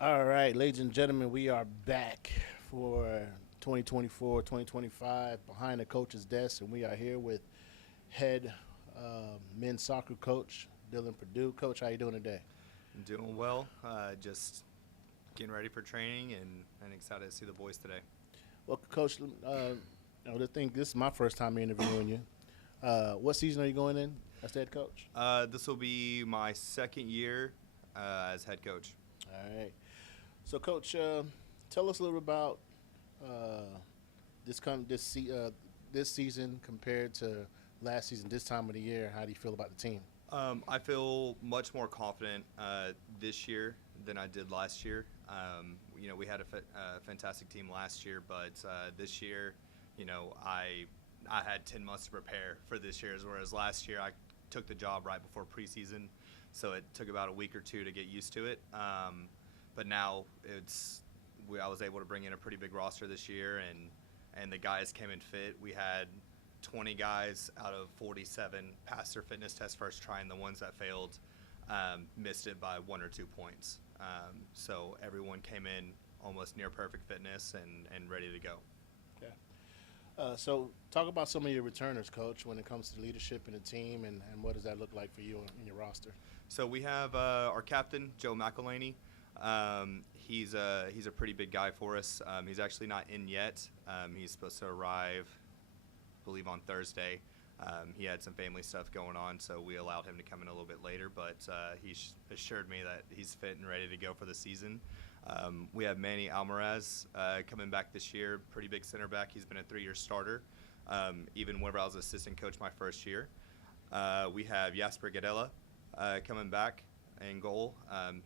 All right, ladies and gentlemen, we are back for 2024-2025 behind the coach's desk, and we are here with head men's soccer coach Dylan Perdue. Coach, how you doing today? I'm doing well. Just getting ready for training and excited to see the boys today. Well, Coach, this is my first time interviewing you. What season are you going in as head coach? This will be my second year as head coach. All right. So, Coach, tell us a little about uh, this season compared to last season. This time of the year, how do you feel about the team? I feel much more confident this year than I did last year. We had a fantastic team last year, but this year, I had 10 months to prepare for this year's, whereas last year I took the job right before preseason, so it took about a week or two to get used to it. But now I was able to bring in a pretty big roster this year, and the guys came in fit. We had 20 guys out of 47 passed their fitness test first try, and the ones that failed missed it by 1 or 2 points. So everyone came in almost near perfect fitness and ready to go. Okay. So, talk about some of your returners, Coach, when it comes to leadership in the team, and what does that look like for you in your roster? So we have our captain, Joe McElhaney. He's a pretty big guy for us. He's actually not in yet. He's supposed to arrive, I believe, on Thursday. He had some family stuff going on, so we allowed him to come in a little bit later. But he assured me that he's fit and ready to go for the season. We have Manny Almaraz coming back this year, pretty big center back. He's been a 3-year starter, even whenever I was assistant coach my first year. We have Jasper Gadella coming back in goal.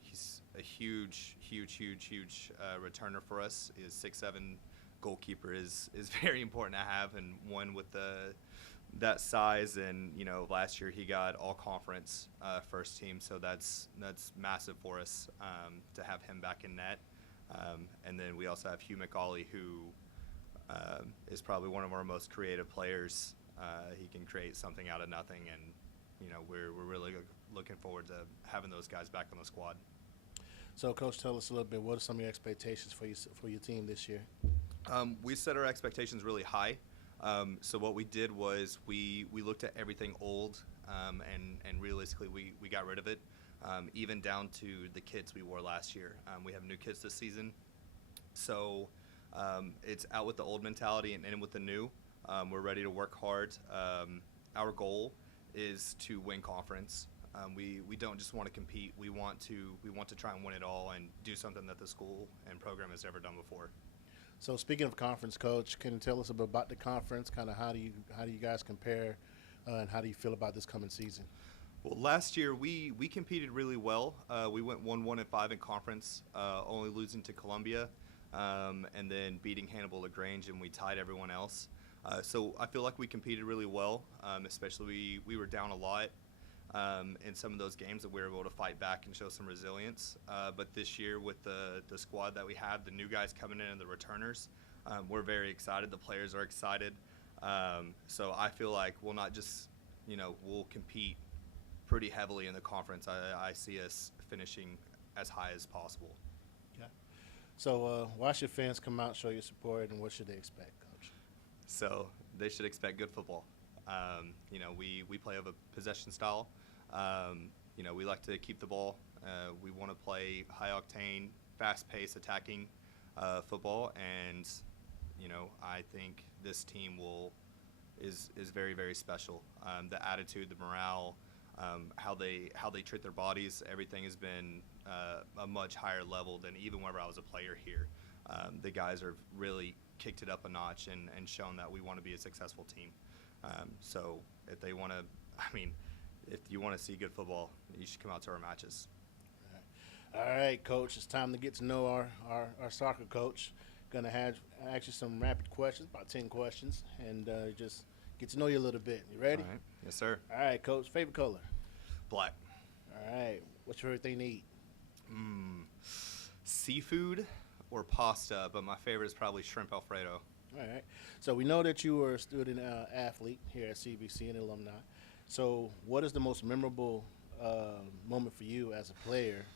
He's a huge returner for us. His 6'7" goalkeeper is very important to have, and one with that size. And last year he got all conference first team, so that's massive for us to have him back in net. And then we also have Hugh McCauley, who is probably one of our most creative players. He can create something out of nothing, and we're really looking forward to having those guys back on the squad. So, Coach, tell us a little bit. What are some of your expectations for your team this year? We set our expectations really high. So what we did was we looked at everything old, and realistically we got rid of it, even down to the kits we wore last year. We have new kits this season, so it's out with the old mentality and in with the new. We're ready to work hard. Our goal is to win conference. We don't just want to compete. We want to try and win it all and do something that the school and program has never done before. So, speaking of conference, Coach, can you tell us a bit about the conference? Kind of how do you guys compare, and how do you feel about this coming season? Well, last year we competed really well. We went 1-1-5 in conference, only losing to Columbia, and then beating Hannibal LaGrange, and we tied everyone else. So I feel like we competed really well, especially we were down a lot in some of those games that we were able to fight back and show some resilience. But this year with the squad that we have, the new guys coming in and the returners, we're very excited. The players are excited. So I feel like we'll not just, we'll compete pretty heavily in the conference. I see us finishing as high as possible. Okay. So, why should fans come out, show your support, and what should they expect, Coach? So they should expect good football. We play of a possession style. We like to keep the ball. We want to play high octane, fast paced, attacking football, and I think this team is very very special. The attitude, the morale, how they treat their bodies, everything has been a much higher level than even whenever I was a player here. The guys have really kicked it up a notch and shown that we want to be a successful team. So if they want to, if you want to see good football, you should come out to our matches. All right, Coach. It's time to get to know our soccer coach. Gonna ask you some rapid questions, about 10 questions, and just get to know you a little bit. You ready? All right. Yes, sir. All right, Coach. Favorite color? Black. All right. What's your favorite thing to eat? Seafood or pasta, but my favorite is probably shrimp Alfredo. All right. So we know that you were a student athlete here at CBC and alumni. So what is the most memorable moment for you as a player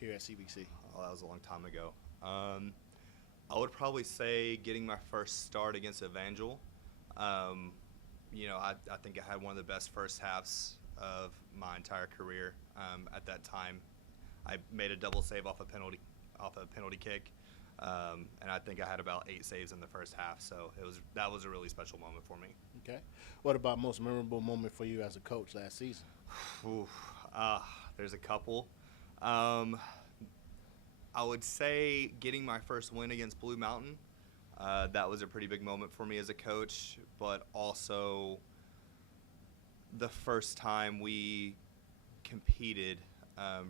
here at CBC? Oh, that was a long time ago. I would probably say getting my first start against Evangel. I think I had one of the best first halves of my entire career. At that time, I made a double save off a penalty kick, and I think I had about 8 saves in the first half. So that was a really special moment for me. Okay. What about most memorable moment for you as a coach last season? Oof, there's a couple. I would say getting my first win against Blue Mountain. That was a pretty big moment for me as a coach, but also the first time we competed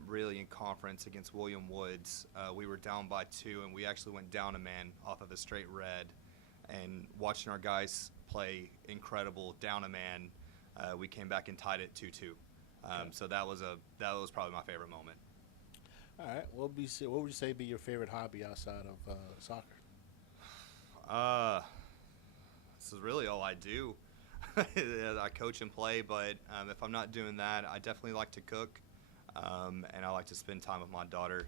really in conference against William Woods. We were down by 2, and we actually went down a man off of a straight red. And watching our guys play incredible down a man, we came back and tied it 2-2. So that was probably my favorite moment. All right. What would you say be your favorite hobby outside of soccer? This is really all I do. I coach and play, but if I'm not doing that, I definitely like to cook, and I like to spend time with my daughter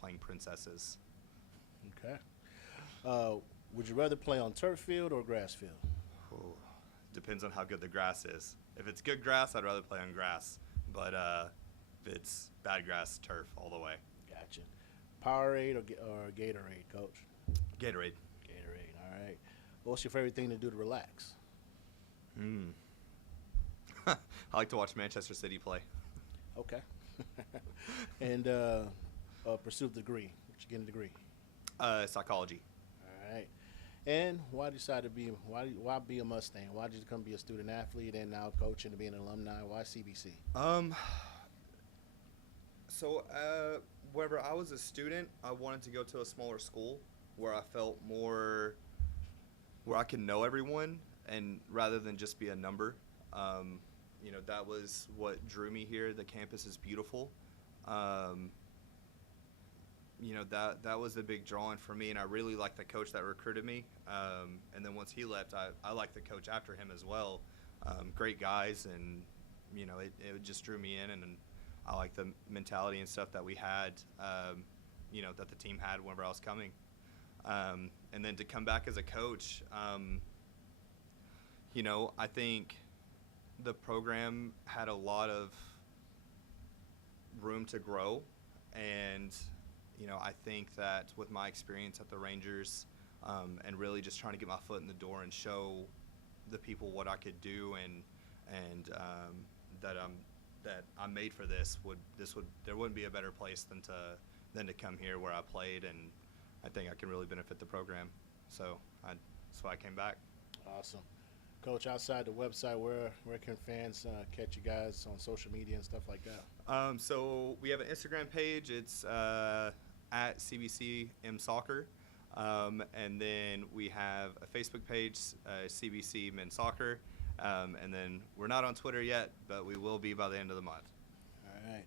playing princesses. Okay. Would you rather play on turf field or grass field? Ooh, depends on how good the grass is. If it's good grass, I'd rather play on grass, but if it's bad grass, turf all the way. Gotcha. Powerade or Gatorade, Coach? Gatorade. Gatorade. All right. What's your favorite thing to do to relax? I like to watch Manchester City play. Okay. And pursue the degree. What you get a degree? Psychology. All right. And why be a Mustang? Why did you come be a student athlete and now coaching and being an alumni? Why CBC? So whenever I was a student, I wanted to go to a smaller school where I felt more, where I could know everyone, and rather than just be a number. That was what drew me here. The campus is beautiful. That was the big drawing for me, and I really liked the coach that recruited me. And then once he left, I liked the coach after him as well. Great guys, and it just drew me in, and I liked the mentality and stuff that we had, that the team had whenever I was coming. And then to come back as a coach, I think the program had a lot of room to grow, and I think that with my experience at the Rangers, and really just trying to get my foot in the door and show the people what I could do, and that I'm made for this, there wouldn't be a better place than to come here where I played, and I think I can really benefit the program. So that's why I came back. Awesome. Coach, outside the website, where can fans catch you guys on social media and stuff like that? So we have an Instagram page. It's at CBCM Soccer. And then we have a Facebook page, CBC Men's Soccer. And then we're not on Twitter yet, but we will be by the end of the month. All right.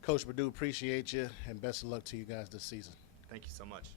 Coach Perdue, appreciate you, and best of luck to you guys this season. Thank you so much.